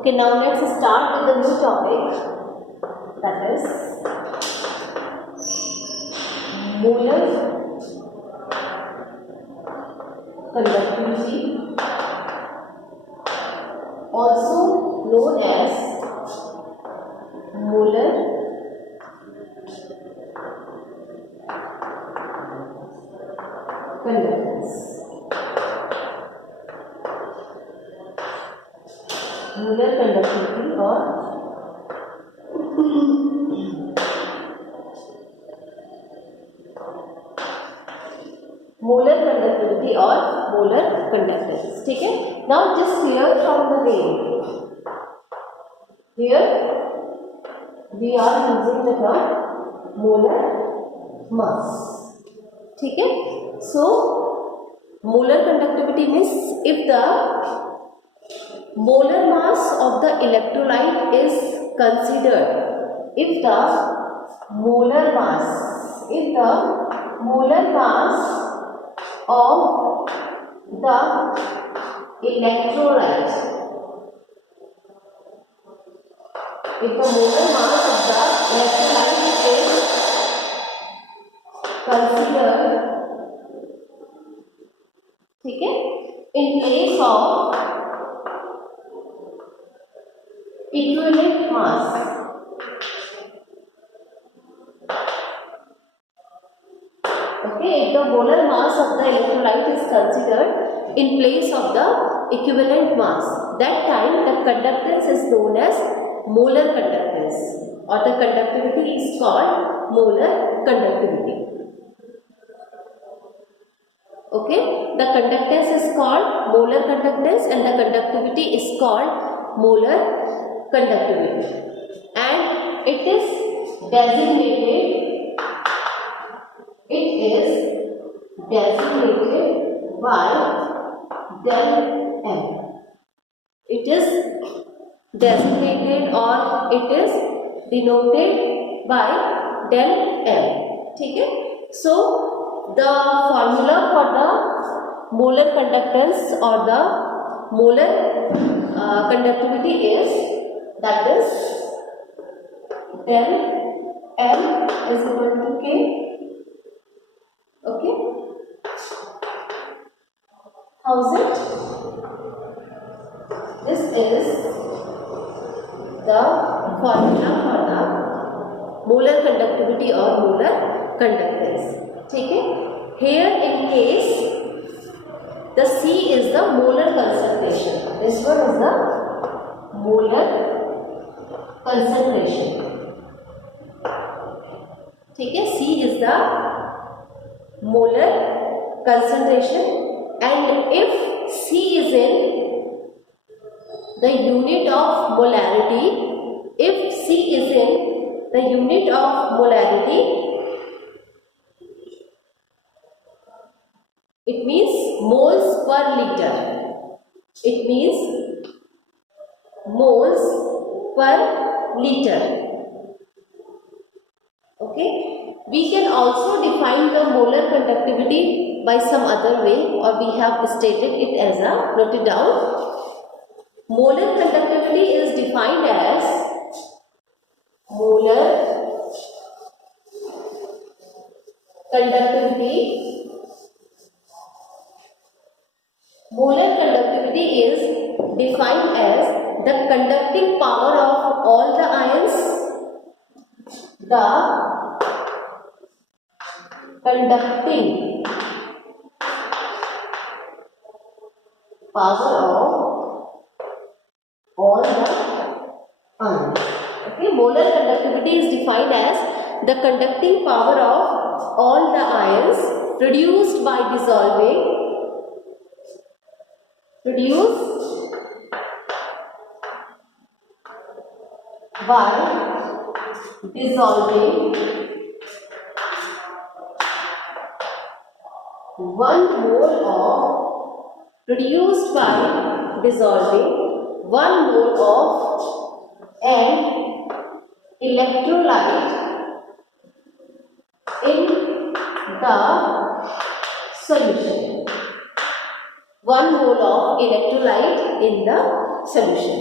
Okay, now let's start with the new topic, that is molar conductivity, also known as molar conductance. Molar conductivity or molar conductivity or molar conductance. ठीक है? Now just clear from the name. Here we are using the term molar mass. ठीक है? So molar conductivity means if the molar mass of the electrolyte is considered, if the molar mass of the electrolyte, if the molar mass of the electrolyte is considered, ठीक है, in place of equivalent mass, okay, if the molar mass of the electrolyte is considered in place of the equivalent mass, that time the conductance is known as molar conductance, or the conductivity is called molar conductivity. Okay, the conductance is called molar conductance and the conductivity is called molar conductivity, and it is designated by del M. It is designated or it is denoted by del M. ठीक है? So the formula for the molar conductance or the molar conductivity is, that is del M is equal to K. Okay, how is it? This is the formula for the molar conductivity or molar conductance. ठीक है? Here in case the C is the molar concentration. This one is the molar concentration. ठीक है? C is the molar concentration, and if C is in the unit of molarity, it means moles per liter. Okay, we can also define the molar conductivity by some other way, or we have stated it as a, note it down. Molar conductivity is defined as molar conductivity is defined as the conducting power of all the ions, the conducting power of all the ions. Okay, molar conductivity is defined as the conducting power of all the ions produced by dissolving produced by dissolving 1 mole of an electrolyte in the solution. 1 mole of electrolyte in the solution.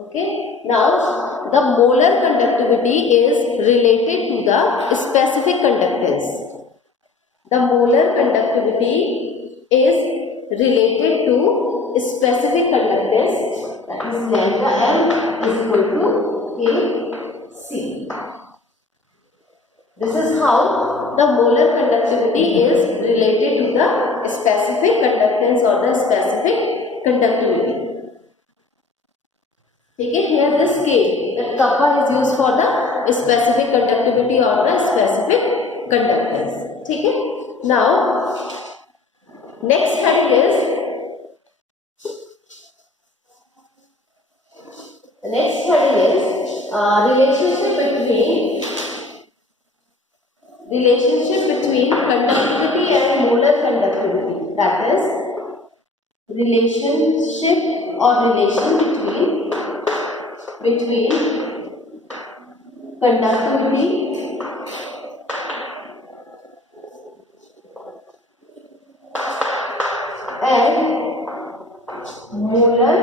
Okay. Now the molar conductivity is related to the specific conductance. The molar conductivity is related to specific conductance, that is lambda m is equal to Kc. This is how the molar conductivity is related to the specific conductance or the specific conductivity. Okay, here this K, that kappa is used for the specific conductivity or the specific conductance. Okay. Now, next heading is relationship between conductivity and molar conductivity. That is relationship or relation between conductivity and molar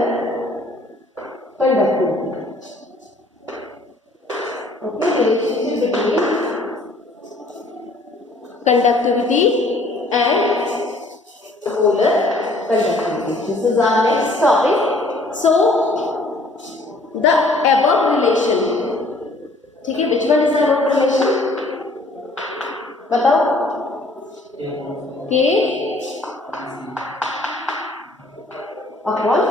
conductivity. Okay, relationship between conductivity and molar conductivity. This is our next topic. So, the above relation. ठीक है, which one is the above relation? बताओ. K upon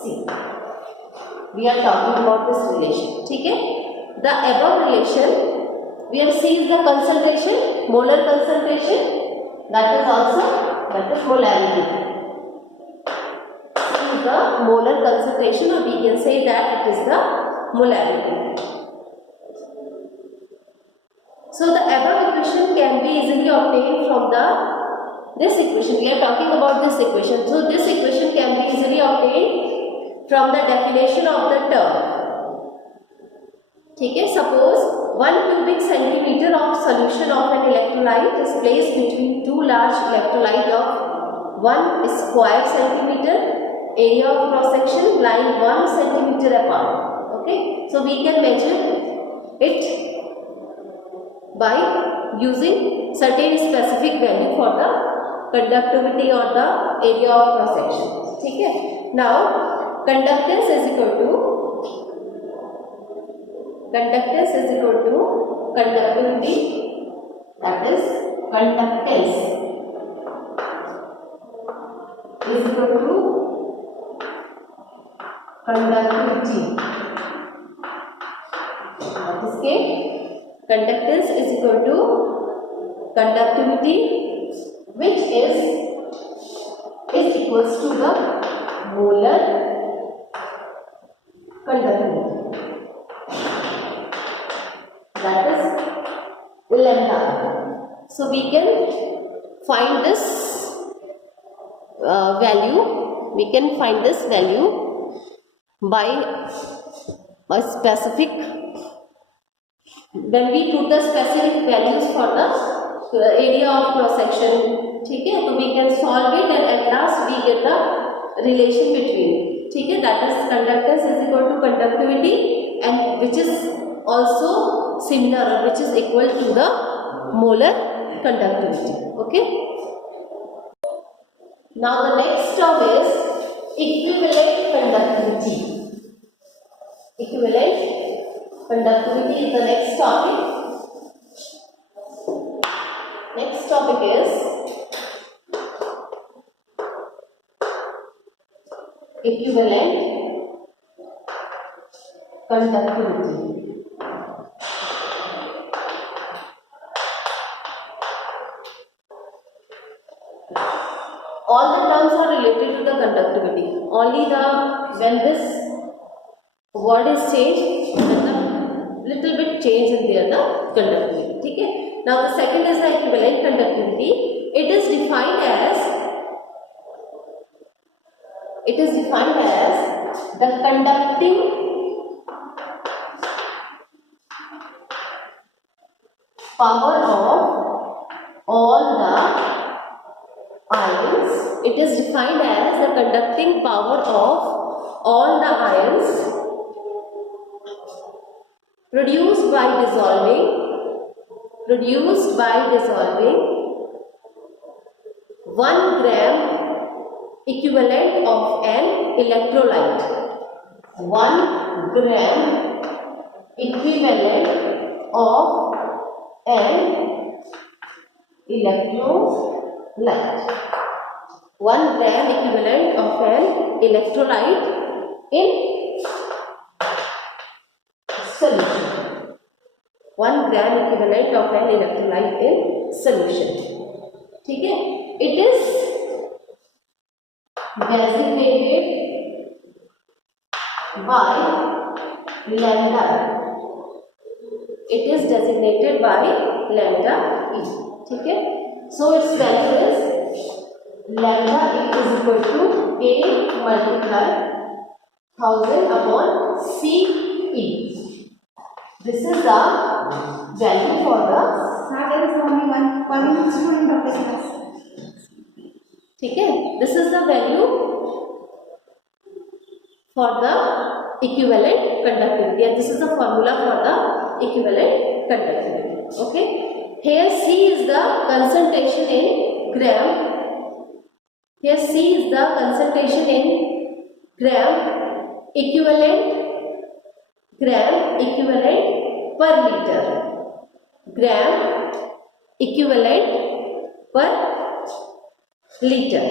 C. We are talking about this relation. ठीक है. The above relation, we have seen the concentration, molar concentration, that is molarity. This is the molar concentration, or we can say that it is the molarity. So the above equation can be easily obtained from this equation. We are talking about this equation. So this equation can be easily obtained from the definition of the term. ठीक है, suppose 1 cubic centimeter of solution of an electrolyte is placed between two large electrolyte of 1 square centimeter, area of cross section lying 1 centimeter apart. Okay, so we can measure it by using certain specific value for the conductivity or the area of cross section. ठीक है, now conductance is equal to conductivity, that is conductance is equal to conductivity. That is K. Conductance is equal to conductivity, which is equals to the molar conductivity. That is lambda. So we can find this value. We can find this value by a specific. When we put the specific values for the area of cross section, ठीक है, तो we can solve it and at last we get the relation between. ठीक है, that is conductance is equal to conductivity, and which is also similar, which is equal to the molar conductivity. Okay. Now the next term is equivalent conductivity. Equivalent conductivity is the next topic. Next topic is equivalent conductivity. All the terms are related to the conductivity. Only when this word is changed, then the little bit change in there the conductivity. ठीक है. Now the second is the equivalent conductivity. It is defined as the conducting power of all the ions. It is defined as the conducting power of all the ions produced by dissolving 1 gram equivalent of an electrolyte. 1 gram equivalent of an electrolyte. 1 gram equivalent of an electrolyte in solution. 1 gram equivalent of an electrolyte in solution. ठीक है? It is designated by lambda. It is designated by lambda E. ठीक है? So its value is lambda E is equal to A multiplied 1000 upon CE. This is the value for the. There is only one student of this class. ठीक है? This is the value for the equivalent conductivity, and this is the formula for the equivalent conductivity. Okay? Here C is the concentration in gram. Here C is the concentration in gram equivalent per liter. Gram equivalent per liter.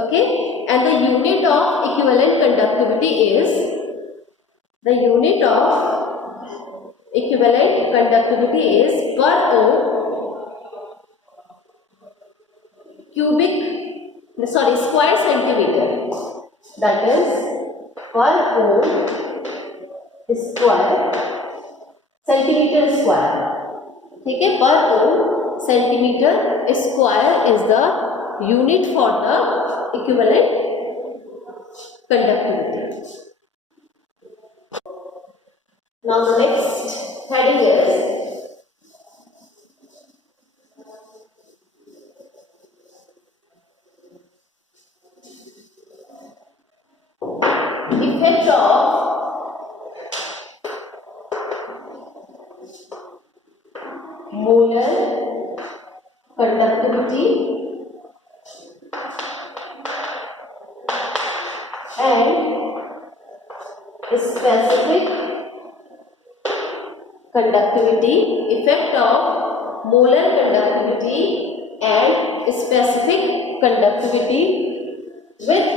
Okay? And the unit of equivalent conductivity is per ohm square centimeter. That is per ohm square centimeter square. ठीक है? Per ohm centimeter square is the unit for the equivalent conductivity. Now the next heading is effect of molar conductivity and specific conductivity. Effect of molar conductivity and specific conductivity with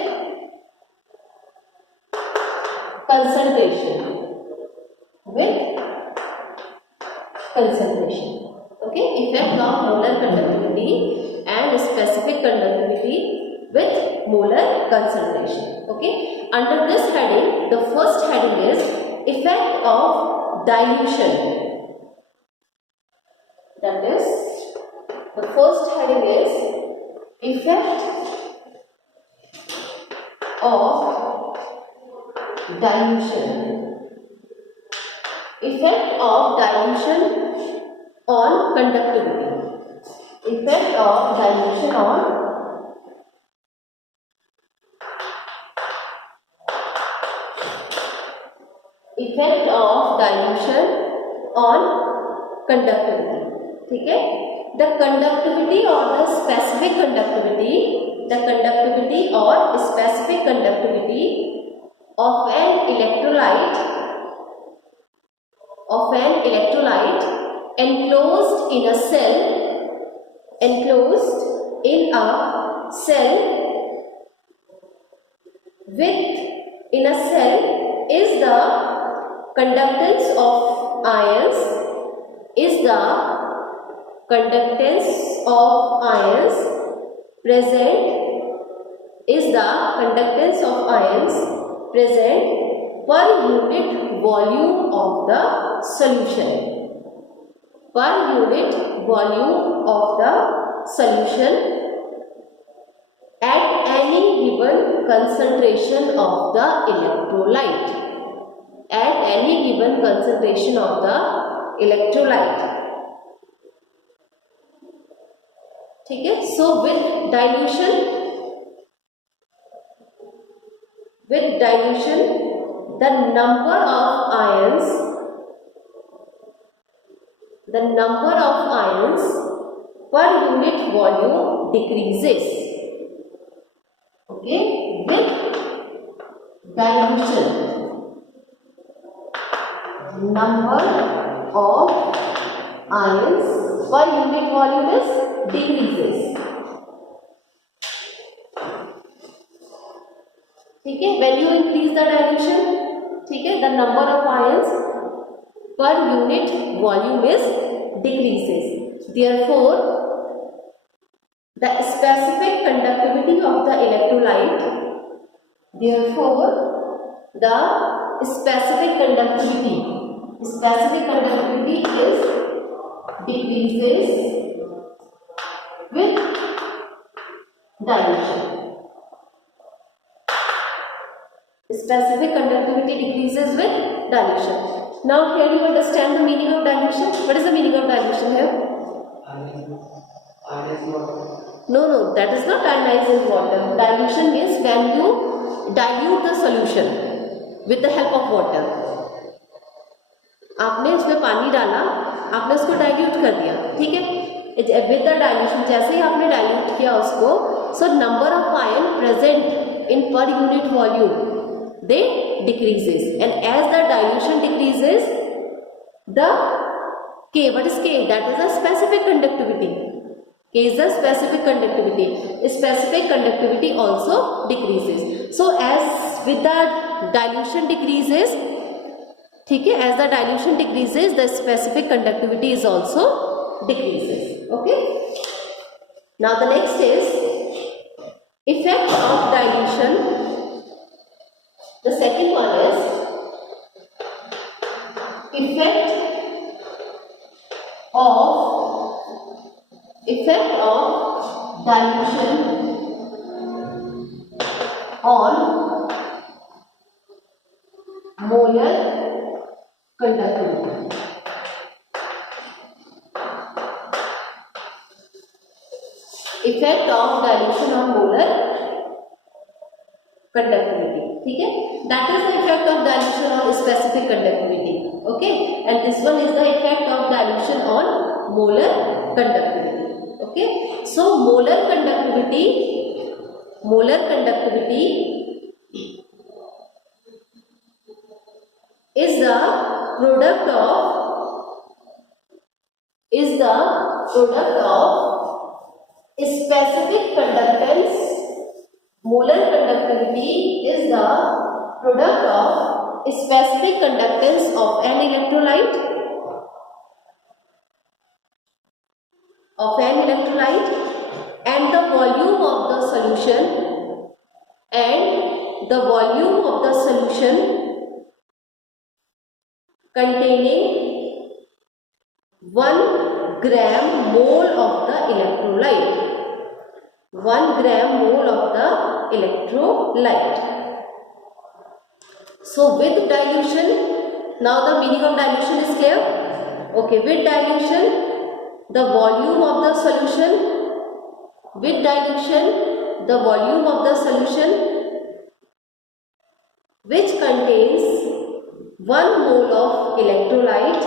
concentration. Okay? Effect of molar conductivity and specific conductivity with molar concentration. Okay? Under this heading, the first heading is effect of dilution. That is, the first heading is effect of dilution. Effect of dilution on conductivity. Effect of dilution on conductivity. ठीक है? The conductivity or the specific conductivity, of an electrolyte enclosed in a cell is the conductance of ions present per unit volume of the solution. At any given concentration of the electrolyte. ठीक है? So with dilution, the number of ions the number of ions per unit volume decreases. Okay, with dilution, number of ions per unit volume is decreases. ठीक है, when you increase the dilution, ठीक है, the number of ions per unit volume is decreases. Therefore, the specific conductivity of the electrolyte, therefore the specific conductivity is decreases with dilution. Specific conductivity decreases with dilution. Now here you understand the meaning of dilution. What is the meaning of dilution here? No, that is not ionized in water. Dilution means when you dilute the solution with the help of water. आपने उसमें पानी डाला, आपने उसको dilute कर दिया, ठीक है, विद द डाइल्यूशन, जैसे ही आपने डाइल्यूट किया उसको, so number of ion present in per unit volume they decreases, and as the dilution decreases, the K, what is K? That is the specific conductivity. K is the specific conductivity. Specific conductivity also decreases. So as with the dilution decreases, ठीक है, as the dilution decreases, the specific conductivity is also decreases. Okay. Now the next is effect of dilution. The second one is effect of dilution on molar conductivity. Effect of dilution on molar conductivity. ठीक है, that is the effect of dilution on specific conductivity. Okay, and this one is the effect of dilution on molar conductivity. Okay, so molar conductivity is the product of specific conductance. Molar conductivity is the product of specific conductance of an electrolyte and the volume of the solution containing 1 gram mole of the electrolyte. 1 gram mole of the electrolyte. So with dilution, now the meaning of dilution is clear. Okay, with dilution, the volume of the solution, which contains 1 mole of electrolyte,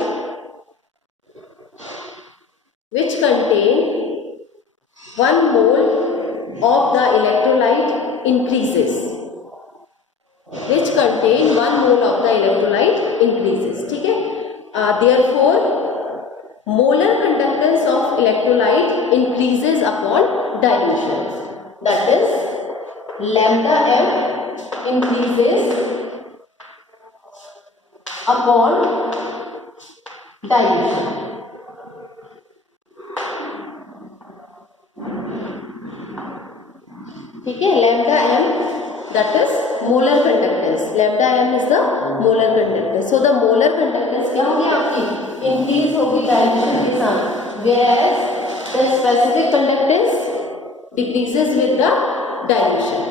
increases. ठीक है, therefore molar conductance of electrolyte increases upon dilution. That is lambda m increases upon dilution. ठीक है, lambda m, that is molar conductance. Lambda m is the molar conductance. So the molar conductance क्या होगी आपकी? Increase होगी dilution के साथ, whereas the specific conductance decreases with the dilution.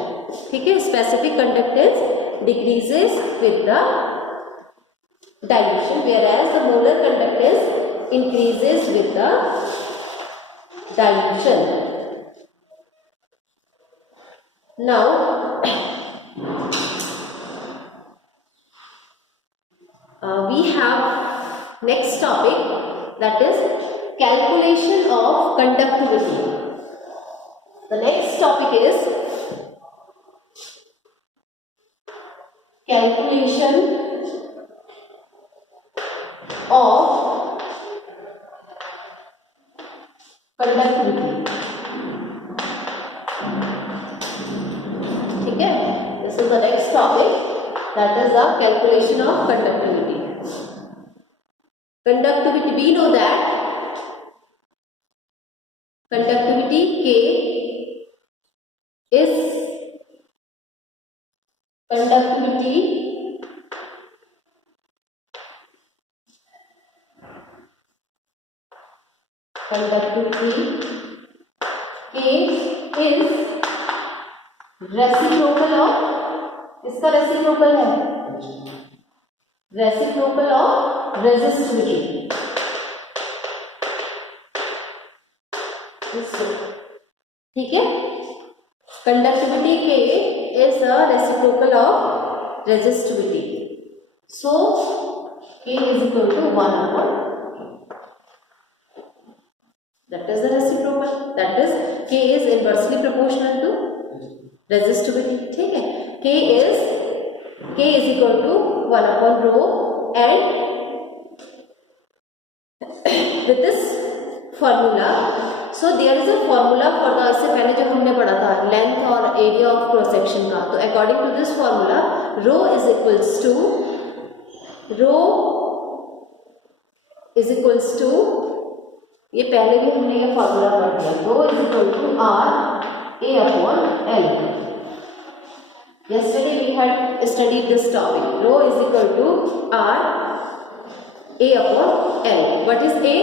ठीक है, specific conductance decreases with the dilution, whereas the molar conductance increases with the dilution. Now we have next topic, that is calculation of conductivity. The next topic is calculation of conductivity. ठीक है, this is the next topic, that is the calculation of conductivity. Conductivity, we know that conductivity K is conductivity K is reciprocal of, इसका reciprocal है reciprocal of resistivity. ठीक है, conductivity के is a reciprocal of resistivity. So K is equal to 1 upon, that is the reciprocal, that is K is inversely proportional to resistivity. ठीक है, K is equal to 1 upon rho, and with this formula, so there is a formula for the, इससे पहले जो हमने पढ़ा था length और area of cross section का, तो according to this formula rho is equals to ये पहले भी हमने ये फॉर्मूला पढ़ दिया, rho is equal to R A upon L. Yesterday we had studied this topic. Rho is equal to R A upon L. What is A?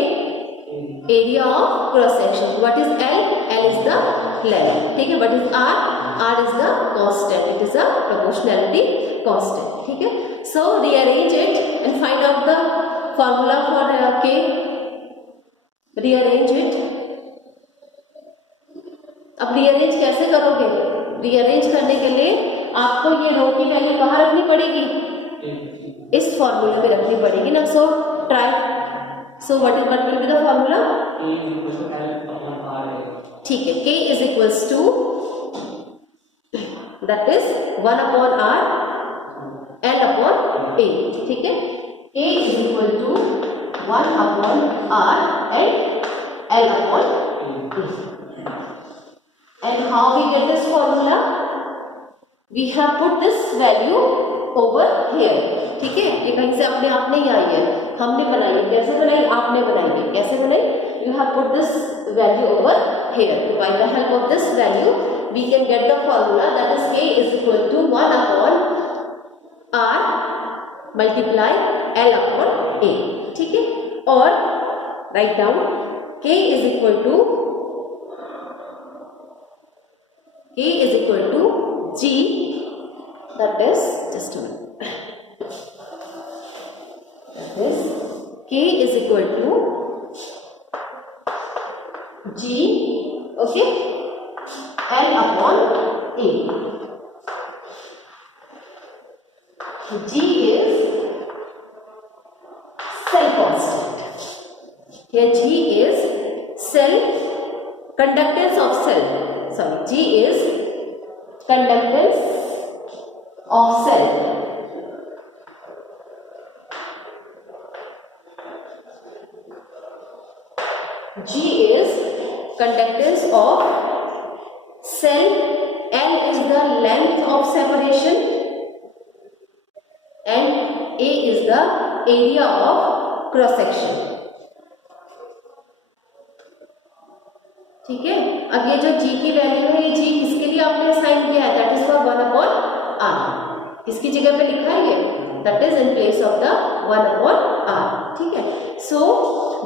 Area of cross section. What is L? L is the length. ठीक है. What is R? R is the constant. It is a proportionality constant. ठीक है. So rearrange it and find out the formula for K. Rearrange it. अब rearrange कैसे करोगे? Rearrange करने के लिए आपको ये रो की वैल्यू कहाँ रखनी पड़ेगी? इस फॉर्मूले में रखनी पड़ेगी ना. So try. So what will be the formula? ठीक है, K is equals to, that is 1 upon R L upon A. ठीक है, K is equal to 1 upon R and L upon A. And how we get this formula? We have put this value over here. ठीक है, ये कहीं से अपने आप नहीं आई है, हमने बनाई है. कैसे बनाई? आपने बनाई है. कैसे बनाई? You have put this value over here. By the help of this value, we can get the formula, that is K is equal to 1 upon R multiply L upon A. ठीक है, और write down K is equal to G, that is, just a minute, that is K is equal to G, okay, L upon A. G is cell constant. Here G is cell, conductance of cell. Sorry, G is conductance of cell. G is conductance of cell. L is the length of separation and A is the area of cross section. ठीक है, अब ये जो G की value है, ये G किसके लिए आपने असाइन किया है? That is for 1 upon R. इसकी जगह पे लिखा है ये, that is in place of the 1 upon R. ठीक है, so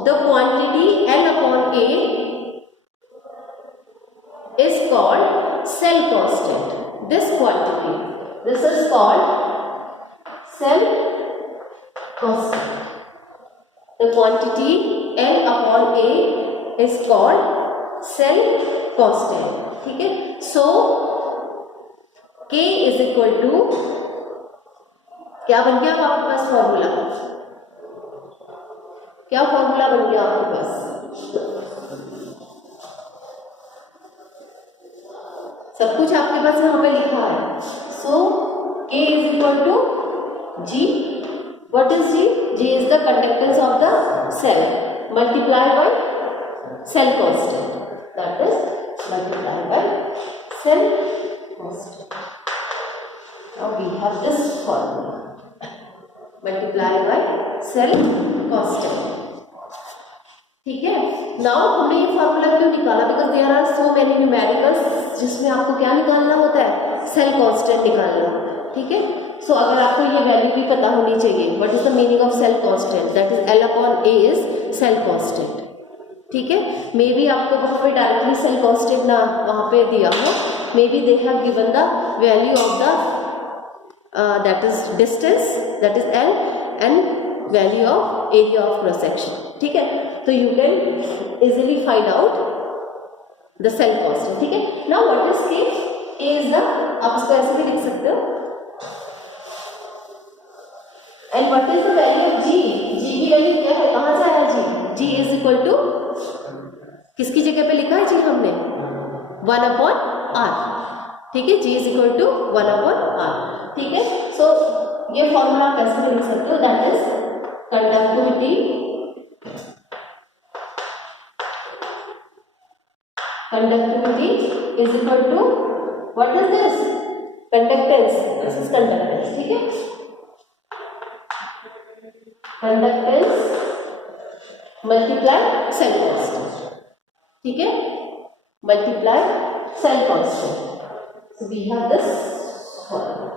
the quantity L upon A is called cell constant. This quantity, this is called cell constant. The quantity L upon A is called cell constant. ठीक है, so K is equal to, क्या बन गया आपके पास formula? क्या formula बन गया आपके पास? सब कुछ आपके पास यहाँ पे लिखा है. सो K is equal to G. What is G? G is the conductance of the cell multiplied by cell constant. That is multiplied by cell constant. Now we have this formula. Multiplied by cell constant. ठीक है. Now हमने ये formula क्यों निकाला? Because there are so many numericals जिसमें आपको क्या निकालना होता है? सेल कांस्टेंट निकालना. ठीक है. सो अगर आपको ये वैल्यू भी पता होनी चाहिए. What is the meaning of cell constant? That is L upon A is cell constant. ठीक है. मे बी आपको वहाँ पे डायरेक्टली सेल कांस्टेंट ना वहाँ पे दिया हो. May be they have given the value of the that is distance, that is L, and value of area of cross section. ठीक है. तो you can easily find out the cell constant. ठीक है. Now what is K? K is the, आप इसको ऐसे भी लिख सकते हो. And what is the value of G? G की वैल्यू क्या है? कहाँ से आया G? G is equal to किसकी जगह पे लिखा है G हमने? 1 अपॉन R. ठीक है. G is equal to 1 upon R. ठीक है. सो ये फॉर्मूला आप कैसे लिख सकते हो? That is conductivity is equal to, what is this? Conductance. This is conductance. ठीक है. Conductance multiply cell constant. ठीक है. Multiply cell constant. So we have this formula.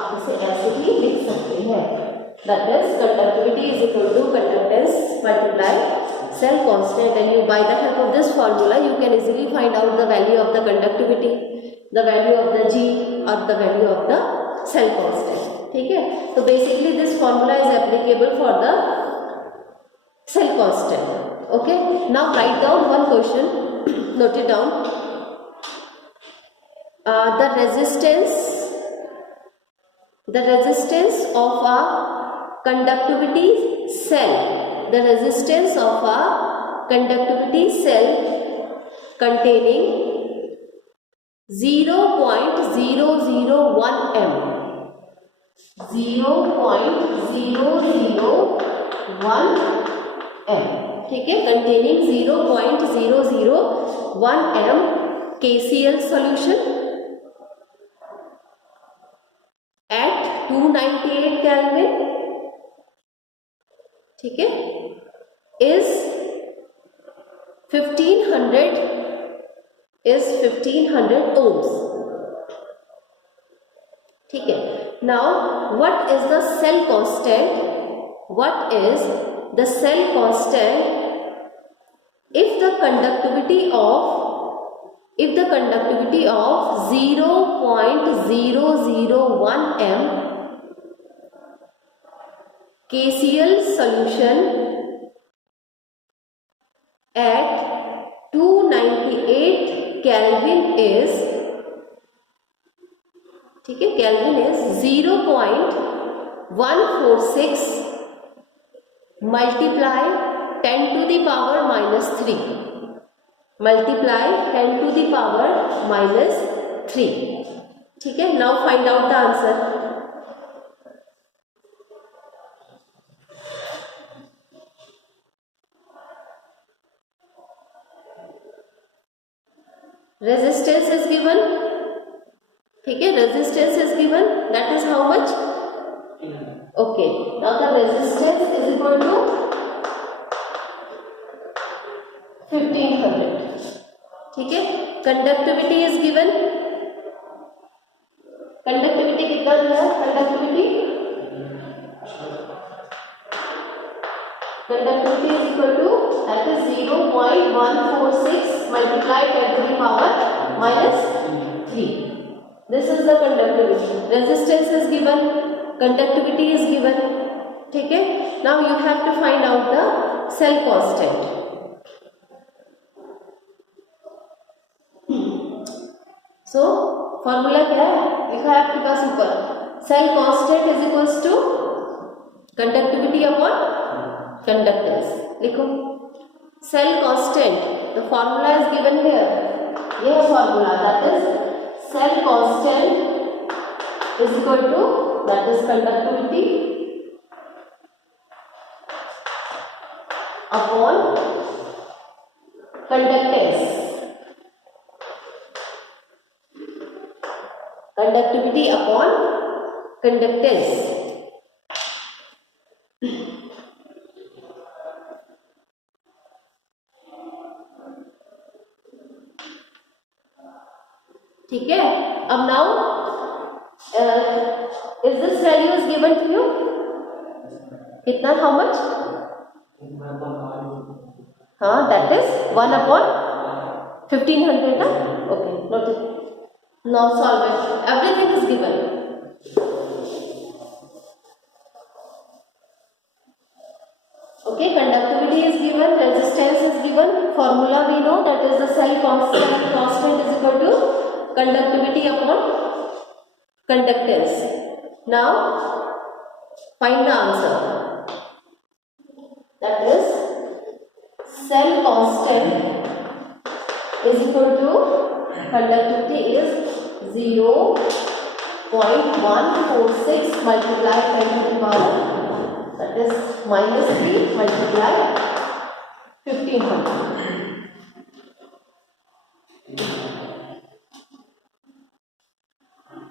आप इसे ऐसे ही लिख सकते हैं. That is conductivity is equal to conductance multiply cell constant, and you by the help of this formula you can easily find out the value of the conductivity, the value of the G, or the value of the cell constant. ठीक है. तो basically this formula is applicable for the cell constant. Okay. Now write down one question. Note it down. The resistance of a conductivity cell. The resistance of a conductivity cell containing 0.001 m. 0.001 m. ठीक है. containing 0.001 m KCl solution at 298 Kelvin. ठीक है. is 1500 ohms. ठीक है. now what is the cell constant? What is the cell constant if the conductivity of 0.001 m KCl solution at 298 Kelvin is, ठीक है, Kelvin is 0.146 multiply 10 to the power minus 3 multiply 10 to the power minus 3. ठीक है. now find out the answer. Resistance is given. ठीक है. resistance is given. that is how much? okay. now the resistance is equal to 1500. ठीक है. conductivity is given. conductivity कितना दिया? conductivity is equal to, that is 0.146 multiply 10 to the power minus 3. This is the conductivity. Resistance is given. Conductivity is given. ठीक है. now you have to find out the cell constant. so formula क्या है? लिखा है आपके पास ऊपर. cell constant is equals to conductivity upon conductance लिखो। Cell constant, the formula is given here, ये है formula, that is cell constant is equal to, that is conductivity upon conductance, conductivity upon conductance. ठीक है, अब now is this value is given to you, कितना, how much, हाँ that is 1/1500 ना, okay note it, now solve it, everything is given. Okay, conductivity is given, resistance is given, formula we know, that is the cell constant is equal to conductivity upon conductance. Now find the answer, that is cell constant is equal to conductivity is 0.146 multiplied by 10 to the power, that is -3 multiplied 1500.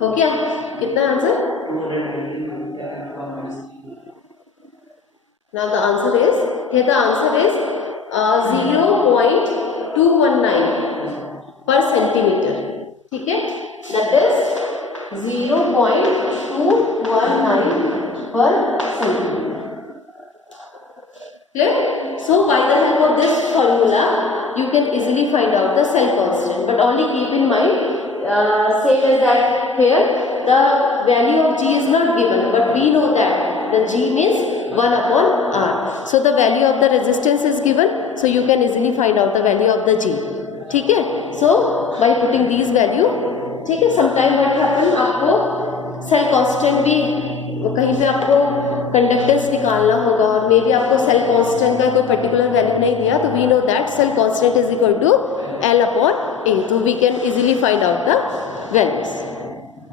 हो गया, कितना answer? Now the answer is, here the answer is 0.219 per centimeter, ठीक है, that is 0.219 per centimeter. Clear? So by the help of this formula you can easily find out the cell constant, but only keep in mind, same as that here the value of G is not given, but we know that the G means 1/R. So the value of the resistance is given, so you can easily find out the value of the G. ठीक है, so by putting these value, ठीक है, sometime what happen, आपको cell constant भी कहीं पे आपको conductance निकालना होगा और मे बी आपको सेल कांस्टेंट का कोई पर्टिकुलर वैल्यू नहीं दिया, तो we know that cell constant is equal to L/A, तो we can easily find out the values.